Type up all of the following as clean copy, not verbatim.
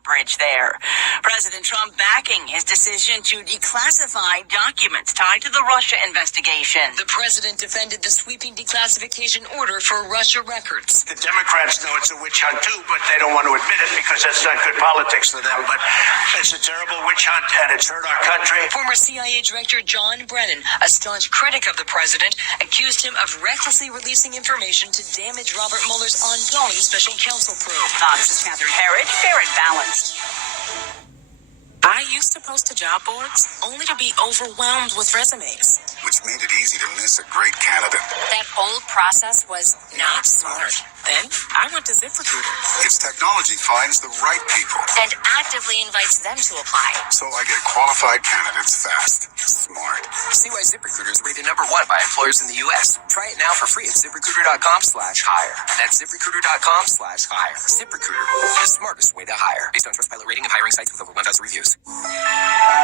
bridge there. President Trump backing his decision to declassify documents tied to the Russia investigation. The president defended the sweeping declassification order for Russia records. The Democrats know it's a witch hunt too, but they don't want to admit it because that's not good politics for them. But it's a terrible witch hunt and it's hurt our country. Former CIA Director John Brennan, a staunch critic of the president, accused him of recklessly releasing information to damage Robert Mueller's ongoing special counsel probe. Fox's Catherine Herridge, fair and balanced. I used to post to job boards only to be overwhelmed with resumes. Which made it easy to miss a great candidate. That old process was not smart. Then I went to ZipRecruiter. Its technology finds the right people. And actively invites them to apply. So I get qualified candidates fast. Smart. See why ZipRecruiter is rated #1 by employers in the U.S. Try it now for free at ZipRecruiter.com/hire. That's ZipRecruiter.com/hire. ZipRecruiter, the smartest way to hire. Based on Trustpilot rating of hiring sites with over 1,000 reviews.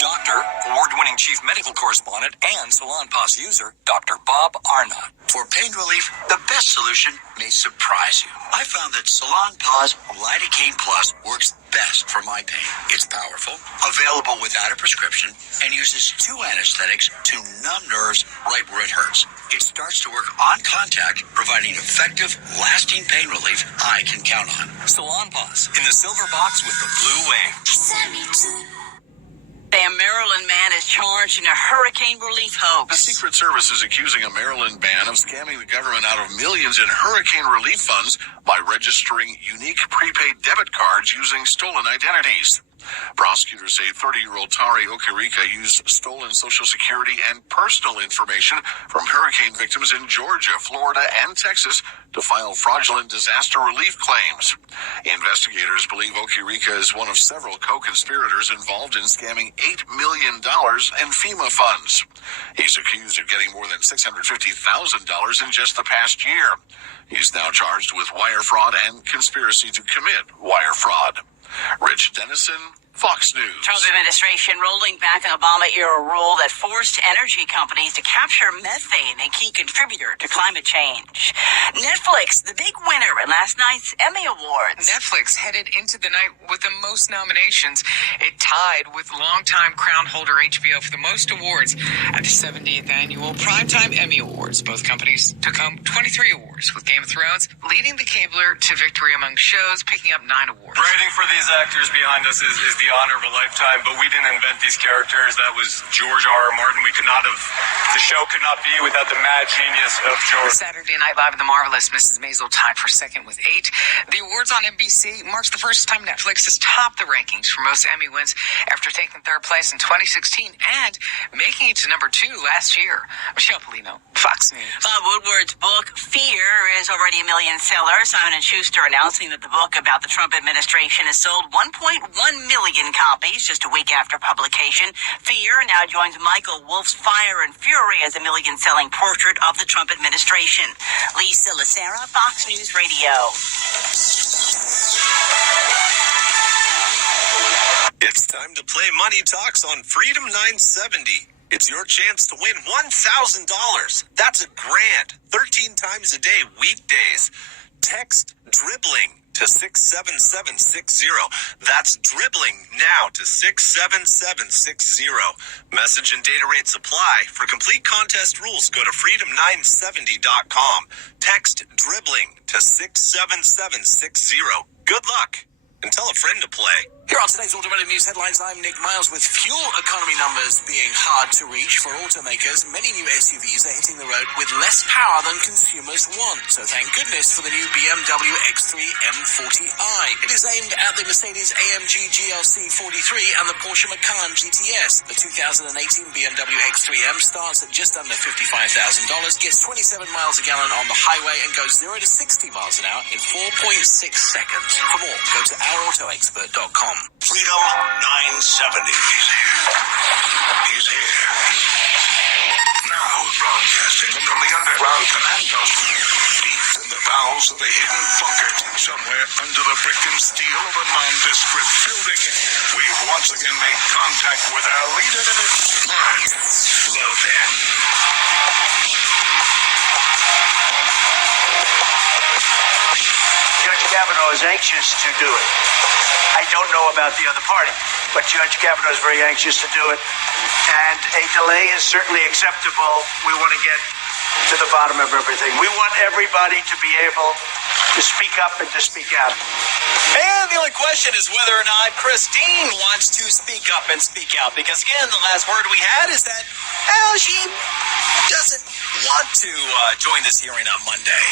Doctor, award-winning chief medical correspondent and Salonpas user, Dr. Bob Arnott. For pain relief, the best solution may surprise you. I found that Salonpas Lidocaine Plus works best for my pain. It's powerful, available without a prescription, and uses 2 anesthetics to numb nerves right where it hurts. It starts to work on contact, providing effective, lasting pain relief I can count on. Salonpas in the silver box with the blue wing. A Maryland man is charged in a hurricane relief hoax. The Secret Service is accusing a Maryland man of scamming the government out of millions in hurricane relief funds by registering unique prepaid debit cards using stolen identities. Prosecutors say 30-year-old Tari Okereke used stolen Social Security and personal information from hurricane victims in Georgia, Florida, and Texas to file fraudulent disaster relief claims. Investigators believe Okereke is one of several co-conspirators involved in scamming $8 million in FEMA funds. He's accused of getting more than $650,000 in just the past year. He's now charged with wire fraud and conspiracy to commit wire fraud. Rich Dennison, Fox News. Trump administration rolling back an Obama-era rule that forced energy companies to capture methane, a key contributor to climate change. Netflix, the big winner in last night's Emmy Awards. Netflix headed into the night with the most nominations. It tied with longtime crown holder HBO for the most awards at the 70th Annual Primetime Emmy Awards. Both companies took home 23 awards, with Game of Thrones leading the cabler to victory among shows, picking up 9 awards. Writing for these actors behind us is the honor of a lifetime, but we didn't invent these characters. That was George R.R. Martin. The show could not be without the mad genius of George. Saturday Night Live and The Marvelous Mrs. Maisel tied for second with 8. The awards on NBC marks the first time Netflix has topped the rankings for most Emmy wins after taking 3rd place in 2016 and making it to number 2 last year. Michelle Polino, Fox News. Bob Woodward's book, Fear, is already a million seller. Simon & Schuster announcing that the book about the Trump administration has sold 1.1 million copies just a week after publication. Fear now joins Michael Wolff's Fire and Fury as a million-selling portrait of the Trump administration. Lisa Lacera, Fox News Radio. It's time to play Money Talks on Freedom 970. It's your chance to win $1,000. That's $1,000, 13 times a day, weekdays. Text dribbling to 67760. That's dribbling now to 67760. Message and data rates apply. For complete contest rules, go to freedom970.com. Text dribbling to 67760. Good luck, and tell a friend to play. Here are today's automotive news headlines. I'm Nick Miles. With fuel economy numbers being hard to reach for automakers, many new SUVs are hitting the road with less power than consumers want. So thank goodness for the new BMW X3 M40i. It is aimed at the Mercedes-AMG GLC 43 and the Porsche Macan GTS. The 2018 BMW X3M starts at just under $55,000, gets 27 miles a gallon on the highway, and goes 0 to 60 miles an hour in 4.6 seconds. For more, go to ourautoexpert.com. Freedom 970. He's here. Now broadcasting from the underground command post, deep in the bowels of a hidden bunker, somewhere under the brick and steel of a nondescript building, we've once again made contact with our leader, Loven. Kavanaugh is anxious to do it. I don't know about the other party, but Judge Kavanaugh is very anxious to do it. And a delay is certainly acceptable. We want to get to the bottom of everything. We want everybody to be able to speak up and to speak out. And the only question is whether or not Christine wants to speak up and speak out. Because, again, the last word we had is that, well, she doesn't want to join this hearing on Monday.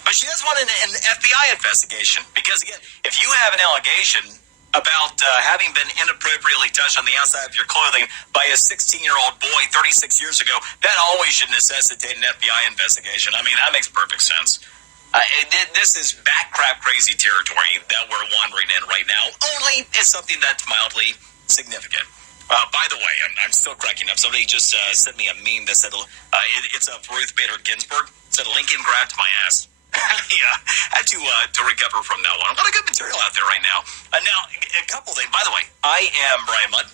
But she does want an FBI investigation. Because, again, if you have an allegation about having been inappropriately touched on the outside of your clothing by a 16-year-old boy 36 years ago, that always should necessitate an FBI investigation. I mean, that makes perfect sense. This is back crap crazy territory that we're wandering in right now. Only it's something that's mildly significant. By the way, I'm still cracking up. Somebody just sent me a meme that said it's of Ruth Bader Ginsburg. It said Lincoln grabbed my ass. Yeah, I had to recover from that one. A lot of good material out there right now. Now, a couple things. By the way, I am Brian Mudd,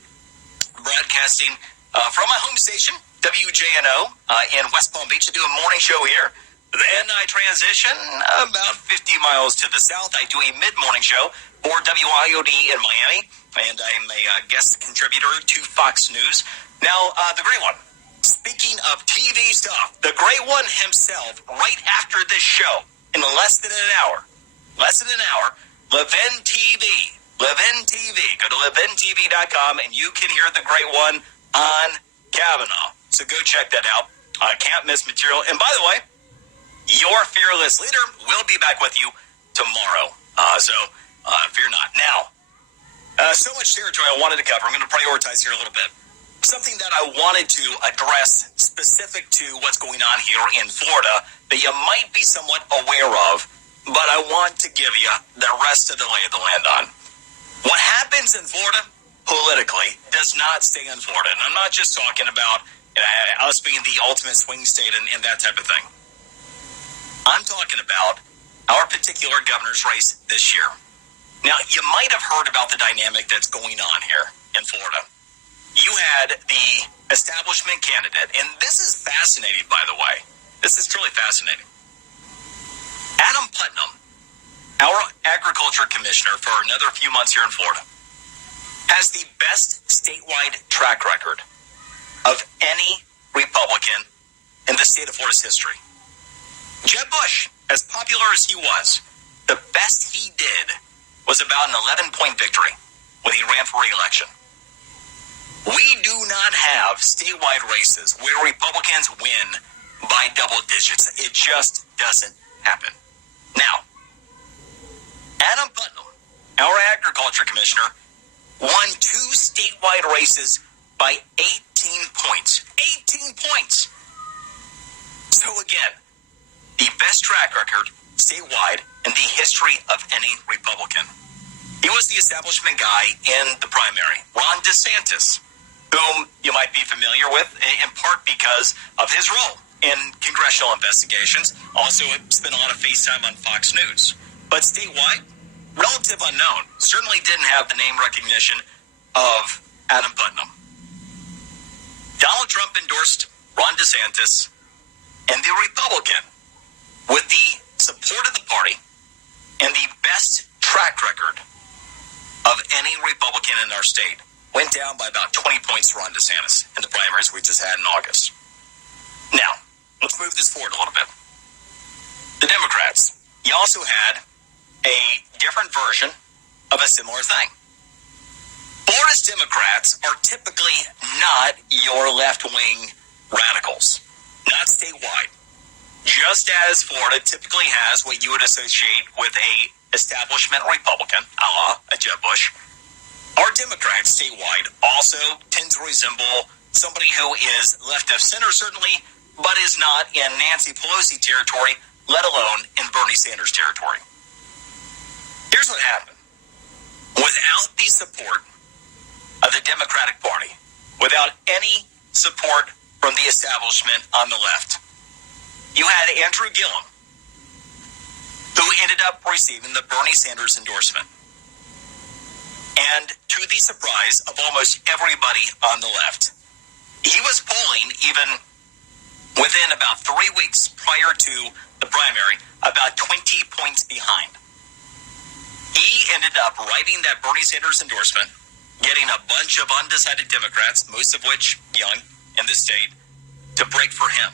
broadcasting from my home station, WJNO, in West Palm Beach. I do a morning show here. Then I transition about 50 miles to the south. I do a mid-morning show for WIOD in Miami, and I'm a guest contributor to Fox News. Now, the great one, speaking of TV stuff, the great one himself, right after this show, in less than an hour, Levin TV. Levin TV. Go to levintv.com, and you can hear the great one on Kavanaugh. So go check that out. Can't miss material. And by the way, your fearless leader will be back with you tomorrow. So fear not. Now, so much territory I wanted to cover. I'm going to prioritize here a little bit. Something that I wanted to address specific to what's going on here in Florida that you might be somewhat aware of, but I want to give you the rest of the lay of the land on. What happens in Florida politically does not stay in Florida. And I'm not just talking about us being the ultimate swing state and that type of thing. I'm talking about our particular governor's race this year. Now, you might have heard about the dynamic that's going on here in Florida. You had the establishment candidate, and this is fascinating, by the way. This is truly fascinating. Adam Putnam, our agriculture commissioner for another few months here in Florida, has the best statewide track record of any Republican in the state of Florida's history. Jeb Bush, as popular as he was, the best he did was about an 11-point victory when he ran for re-election. We do not have statewide races where Republicans win by double digits. It just doesn't happen. Now, Adam Putnam, our agriculture commissioner, won 2 statewide races by 18 points. 18 points! So again, the best track record statewide in the history of any Republican. He was the establishment guy in the primary, Ron DeSantis, whom you might be familiar with in part because of his role in congressional investigations. Also spent a lot of face time on Fox News. But statewide, relative unknown. Certainly didn't have the name recognition of Adam Putnam. Donald Trump endorsed Ron DeSantis, and the Republican, with the support of the party and the best track record of any Republican in our state, went down by about 20 points to Ron DeSantis in the primaries we just had in August. Now, let's move this forward a little bit. The Democrats, you also had a different version of a similar thing. Florida's Democrats are typically not your left-wing radicals, not statewide. Just as Florida typically has what you would associate with a establishment Republican, a la a Jeb Bush, our Democrats statewide also tend to resemble somebody who is left of center, certainly, but is not in Nancy Pelosi territory, let alone in Bernie Sanders territory. Here's what happened. Without the support of the Democratic Party, without any support from the establishment on the left, you had Andrew Gillum, who ended up receiving the Bernie Sanders endorsement. And to the surprise of almost everybody on the left, he was polling even within about 3 weeks prior to the primary, about 20 points behind. He ended up writing that Bernie Sanders endorsement, getting a bunch of undecided Democrats, most of which young in the state, to break for him.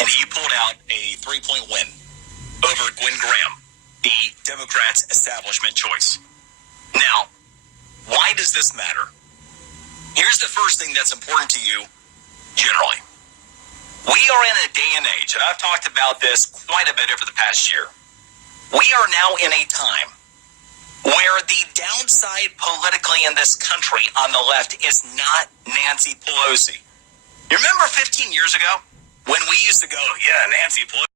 And he pulled out a 3-point win over Gwen Graham, the Democrats' establishment choice. Now, why does this matter? Here's the first thing that's important to you generally. We are in a day and age, and I've talked about this quite a bit over the past year. We are now in a time where the downside politically in this country on the left is not Nancy Pelosi. You remember 15 years ago when we used to go, yeah, Nancy Pelosi.